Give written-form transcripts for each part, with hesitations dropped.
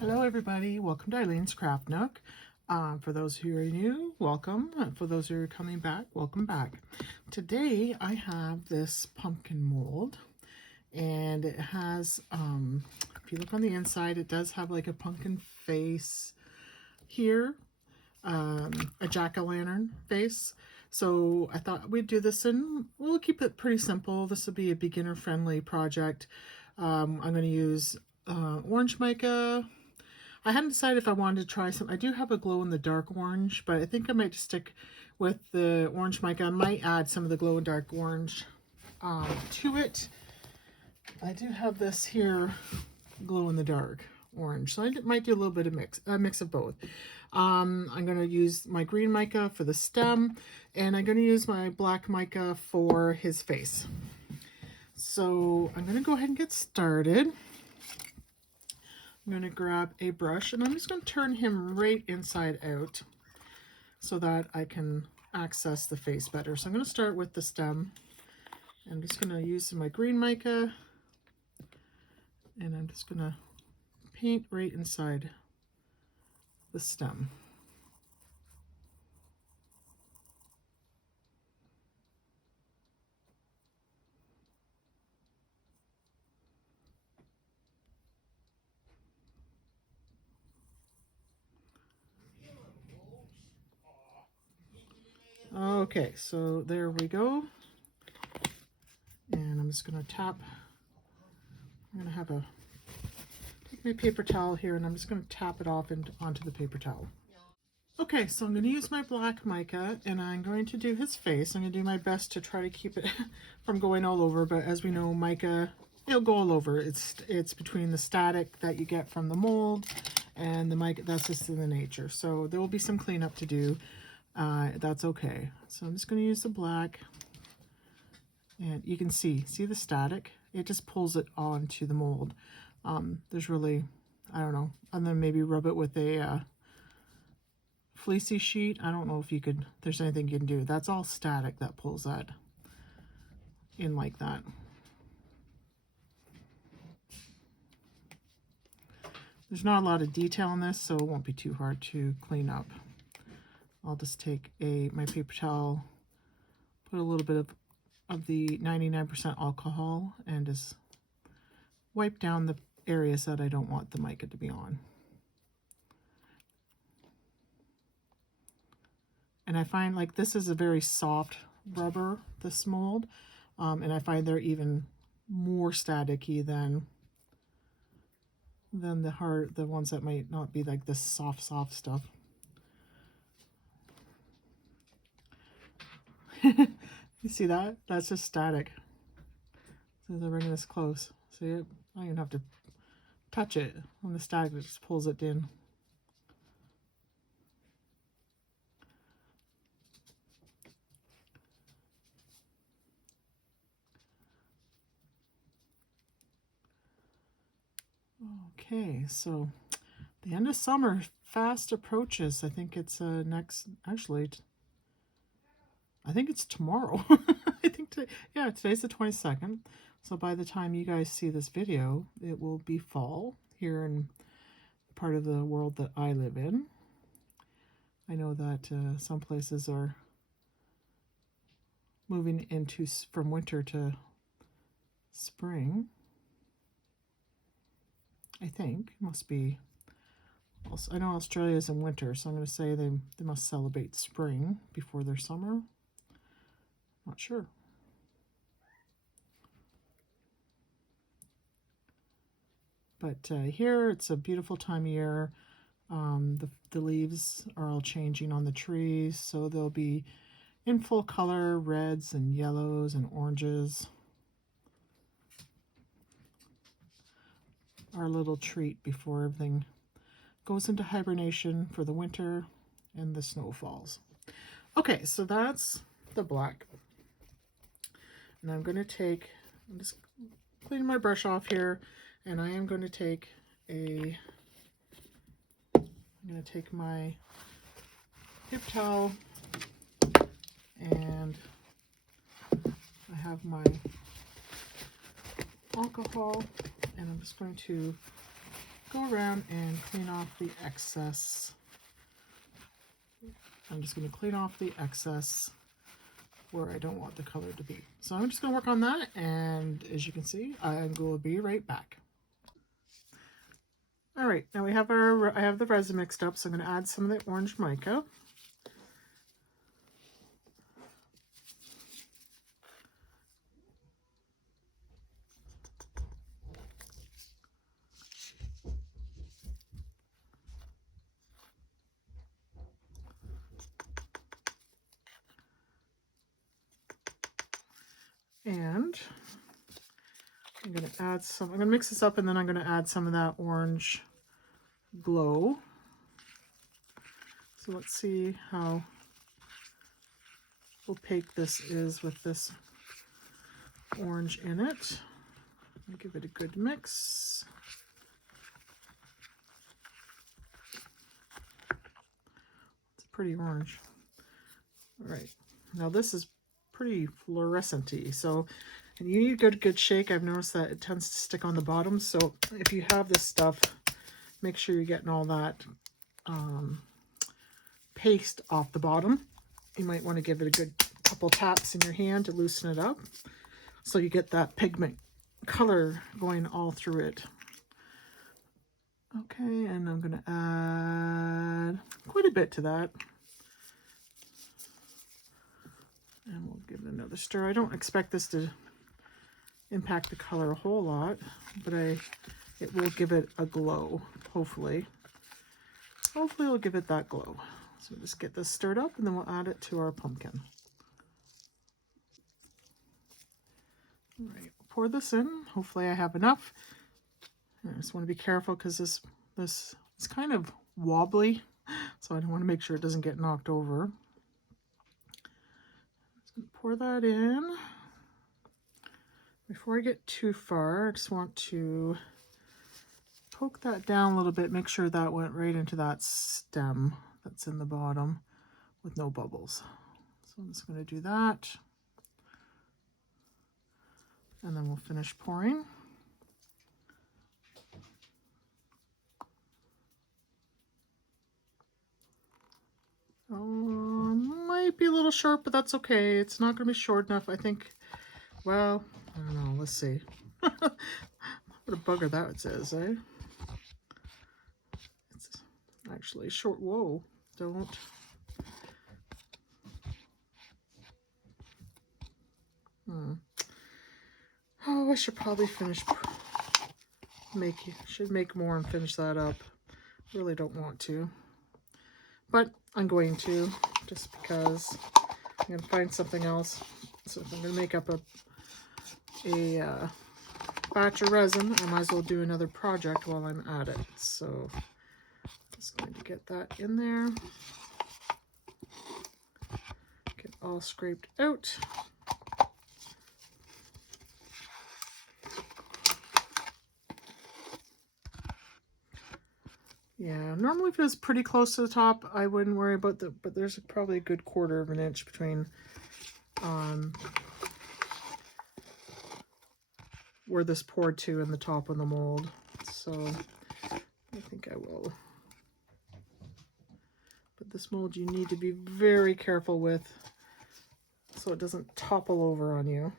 Hello everybody, welcome to Eileen's Craft Nook. For those who are new, welcome. For those who are coming back, welcome back. Today I have this pumpkin mold, and it has, if you look on the inside, it does have like a pumpkin face here, a jack-o'-lantern face. So I thought we'd do this, and we'll keep it pretty simple. This will be a beginner-friendly project. I'm going to use orange mica. I hadn't decided if I wanted to try some. I do have a glow-in-the-dark orange, but I think I might just stick with the orange mica. I might add some of the glow-in-the-dark orange to it. I do have this here glow-in-the-dark orange, so I might do a little bit of mix of both. I'm going to use my green mica for the stem, and I'm going to use my black mica for his face. So I'm going to go ahead and get started. I'm going to grab a brush, and I'm just going to turn him right inside out so that I can access the face better. So I'm going to start with the stem. I'm just going to use my green mica, and I'm just going to paint right inside the stem. Okay, so there we go. And I'm just going to tap. I'm going to have take my paper towel here, and I'm just going to tap it off onto the paper towel. Okay, so I'm going to use my black mica, and I'm going to do his face. I'm going to do my best to try to keep it from going all over, but as we know, mica, it'll go all over. It's between the static that you get from the mold and the mica. That's just in the nature. So there will be some cleanup to do. That's okay. So I'm just going to use the black, and you can see the static. It just pulls it onto the mold. There's really, I don't know, and then maybe rub it with a fleecy sheet. I don't know if there's anything you can do. That's all static that pulls that in like that. There's not a lot of detail in this, so it won't be too hard to clean up. I'll just take my paper towel, put a little bit of the 99% alcohol, and just wipe down the areas that I don't want the mica to be on. And I find like this is a very soft rubber, this mold, and I find they're even more staticky than the ones that might not be like this soft stuff. You see that? That's just static. So as I bring this close, see it? I don't even have to touch it. On the static, it just pulls it in. Okay, so the end of summer fast approaches. I think it's actually, I think it's tomorrow. I think, today's the 22nd. So by the time you guys see this video, it will be fall here in part of the world that I live in. I know that some places are moving from winter to spring. I think it must be. I know Australia is in winter, so I'm going to say they must celebrate spring before their summer. Not sure. But here it's a beautiful time of year. The leaves are all changing on the trees, so they'll be in full color, reds and yellows and oranges. Our little treat before everything goes into hibernation for the winter and the snow falls. Okay, so that's the black. And I'm just cleaning my brush off here, and I am going to take my paper towel, and I have my alcohol, and I'm just going to go around and clean off the excess. I'm just going to clean off the excess where I don't want the color to be. So I'm just going to work on that, and as you can see, I will be right back. All right, now we have I have the resin mixed up, so I'm going to add some of the orange mica. And I'm going to add some, I'm going to mix this up, and then I'm going to add some of that orange glow. So let's see how opaque this is with this orange in it. I'll give it a good mix. It's pretty orange. All right, now this is pretty fluorescent-y, so and you need a good shake. I've noticed that it tends to stick on the bottom, so if you have this stuff, make sure you're getting all that paste off the bottom. You might want to give it a good couple taps in your hand to loosen it up so you get that pigment color going all through it. Okay, and I'm going to add quite a bit to that. And we'll give it another stir. I don't expect this to impact the color a whole lot, but it will give it a glow, hopefully. Hopefully it'll give it that glow. So just get this stirred up, and then we'll add it to our pumpkin. All right, pour this in. Hopefully I have enough. I just want to be careful because this is kind of wobbly, so I want to make sure it doesn't get knocked over. Pour that in. Before I get too far, I just want to poke that down a little bit, make sure that went right into that stem that's in the bottom with no bubbles. So I'm just going to do that. And then we'll finish pouring. Might be a little short, but that's okay. It's not going to be short enough, I think. Well, I don't know. Let's see. What a bugger that says, eh? It's actually short. Whoa, don't. Oh, I should probably finish. Should make more and finish that up. Really don't want to, but I'm going to, just because I'm going to find something else. So if I'm going to make up a batch of resin, I might as well do another project while I'm at it. So just going to get that in there, get all scraped out. Yeah, normally if it was pretty close to the top, I wouldn't worry about but there's probably a good 1/4 of an inch between where this poured to and the top of the mold. So I think I will. But this mold you need to be very careful with so it doesn't topple over on you.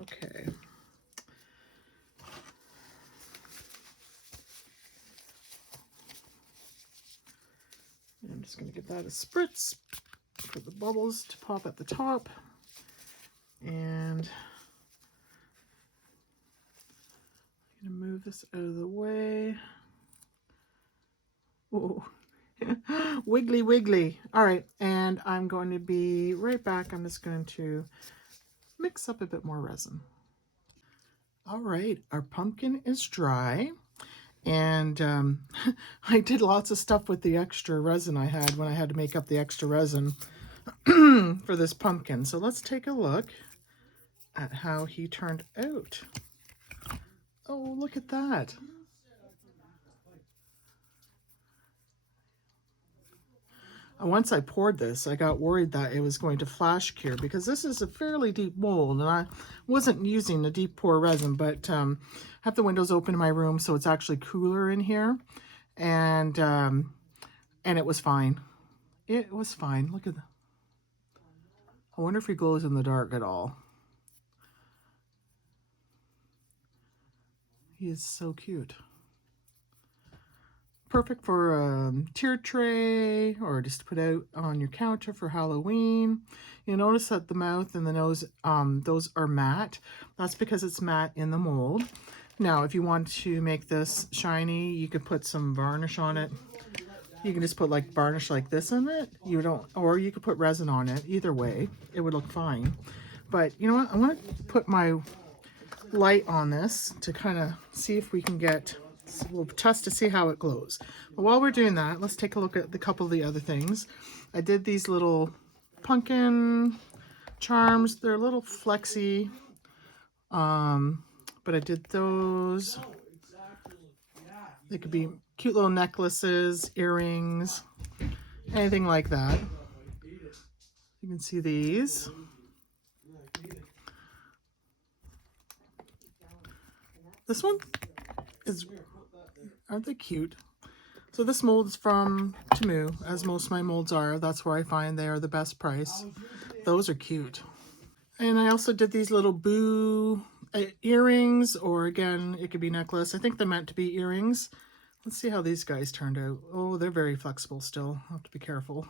Okay. I'm just going to give that a spritz for the bubbles to pop at the top. And I'm going to move this out of the way. Oh, wiggly, wiggly. All right, and I'm going to be right back. I'm just going to mix up a bit more resin. All right, our pumpkin is dry. And I did lots of stuff with the extra resin I had when I had to make up the extra resin for this pumpkin. So let's take a look at how he turned out. Oh, look at that. once I poured this, I got worried that it was going to flash cure because this is a fairly deep mold, and I wasn't using the deep pour resin, but I have the windows open in my room, so it's actually cooler in here, and it was fine. It was fine. Look at that. I wonder if he glows in the dark at all. He is so cute. Perfect for a tier tray or just to put out on your counter for Halloween. You notice that the mouth and the nose, those are matte. That's because it's matte in the mold. Now, if you want to make this shiny, you could put some varnish on it. You can just put like varnish like this in it. Or you could put resin on it. Either way, it would look fine. But you know what? I want to put my light on this to kind of see if we can get, we'll test to see how it glows. But while we're doing that, let's take a look at a couple of the other things. I did these little pumpkin charms. They're a little flexy, but I did those. They could be cute little necklaces, earrings, anything like that. You can see these. This one is, aren't they cute? So this mold is from Temu, as most of my molds are. That's where I find they are the best price. Those are cute. And I also did these little boo earrings, or again, it could be necklace. I think they're meant to be earrings. Let's see how these guys turned out. Oh, they're very flexible still. I'll have to be careful.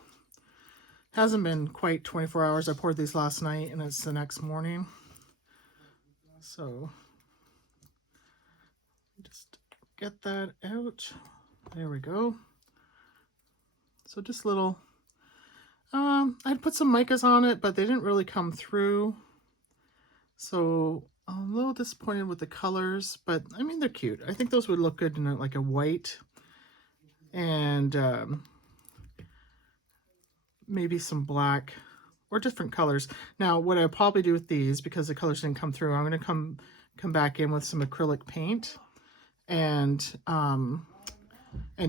Hasn't been quite 24 hours. I poured these last night and it's the next morning. So just get that out. There we go. So just little, I'd put some micas on it, but they didn't really come through. So I'm a little disappointed with the colors, but I mean, they're cute. I think those would look good in like a white and maybe some black or different colors. Now, what I'll probably do with these, because the colors didn't come through, I'm going to come back in with some acrylic paint and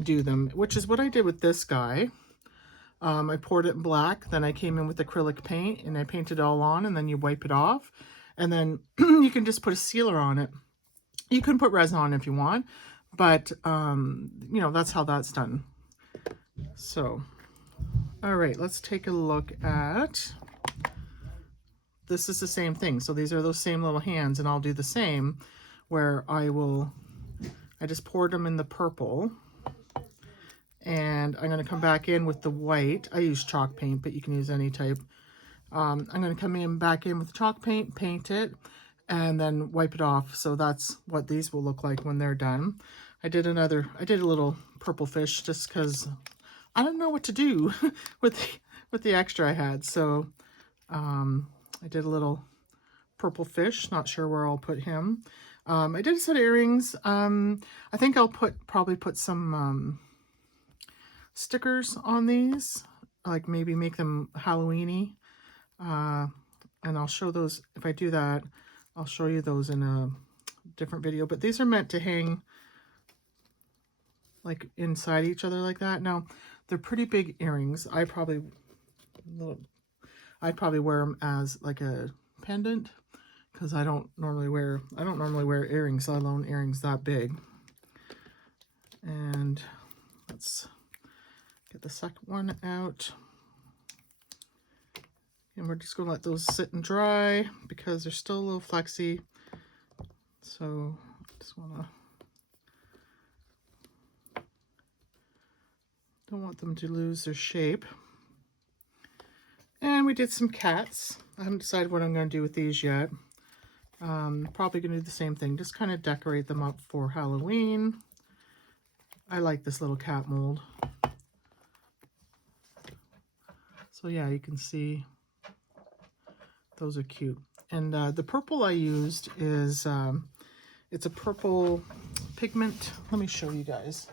do them, which is what I did with this guy. I poured it in black, then I came in with acrylic paint and I painted it all on, and then you wipe it off. And then you can just put a sealer on it. You can put resin on if you want, but you know, that's how that's done. So, all right, let's take a look at, this is the same thing. So these are those same little hands, and I'll do the same where I just poured them in the purple, and I'm going to come back in with the white. I use chalk paint, but you can use any type. I'm going to come back in with chalk paint, paint it, and then wipe it off. So that's what these will look like when they're done. I did a little purple fish just because I don't know what to do with the extra I had. So I did a little purple fish, not sure where I'll put him. I did a set of earrings. I think I'll probably put some stickers on these, like maybe make them Halloween-y. And I'll show those, if I do that, I'll show you those in a different video. But these are meant to hang like inside each other like that. Now, they're pretty big earrings. I'd probably wear them as like a pendant, because I don't normally wear earrings, let alone earrings that big. And let's get the second one out. And we're just going to let those sit and dry because they're still a little flexy. So just want to, don't want them to lose their shape. And we did some cats. I haven't decided what I'm going to do with these yet. Probably going to do the same thing. Just kind of decorate them up for Halloween. I like this little cat mold. So yeah, you can see those are cute. And the purple I used is, it's a purple pigment. Let me show you guys.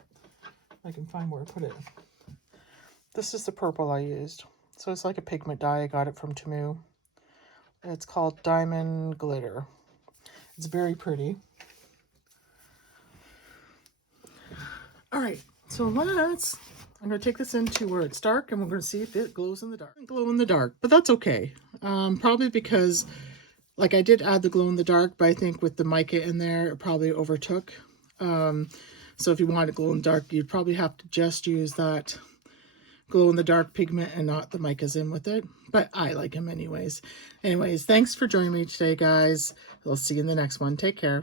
I can find where I put it. This is the purple I used. So it's like a pigment dye. I got it from Temu. It's called Diamond Glitter. It's very pretty. All right, so I'm going to take this into where it's dark, and we're going to see if it glows in the dark. It doesn't glow in the dark, but that's okay. Probably because, like, I did add the glow in the dark, but I think with the mica in there, it probably overtook. So if you want to glow in the dark, you'd probably have to just use that glow in the dark pigment and not the micas in with it. But I like them anyways. Anyways, thanks for joining me today, guys. We'll see you in the next one. Take care.